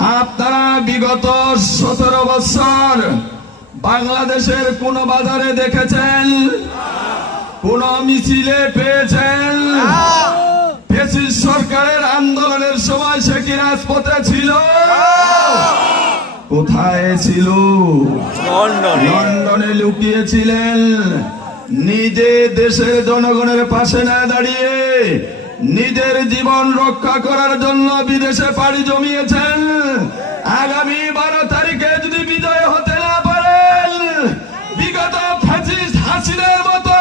আপনারা বিগত 17 বছর বাংলাদেশের কোন বাজারে দেখেছেন, কোন মিছিলে পেয়েছেন? ফ্যাসিস্ট সরকারের আন্দোলনের সময় সে কি রাজপথে ছিল? কোথায় ছিল? লন্ডনে লুকিয়েছিলেন। নিজে দেশের জনগণের পাশে না দাঁড়িয়ে নিজের জীবন রক্ষা করার জন্য বিদেশে পাড়ি জমিয়েছেন। আগামী 12 তারিখে যদি বিজয় হতে না পারেন, বিগত ফ্যাসিস্ট হাসিনার মতো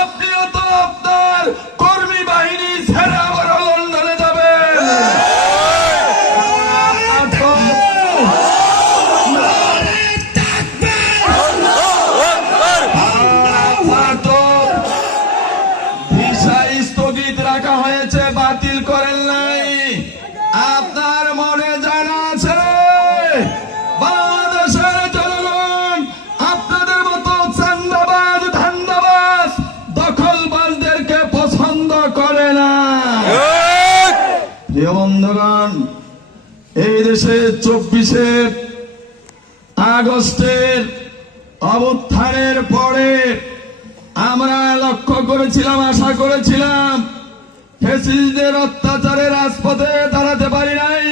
আপনিও তো আপনার কর্মী বাহিনী ছেড়ে আবার লন্ডনে যাবেন। স্থগিত রাখা হয়েছে, বাতিল করেন নাই। আপনার মনে জানা আছে বাংলাদেশের জনগণ আপনাদের মতো চান্দাবাজ, ধান্দাবাজ, দখলবাজদেরকে পছন্দ করে না। প্রিয় বন্ধুগণ, এই দেশে 24শে আগস্টের অভ্যুত্থানের পরে আমরা লক্ষ্য করেছিলাম, আশা করেছিলাম ফ্যাসিস্টদের অত্যাচারে রাজপথে দাঁড়াতে পারি নাই।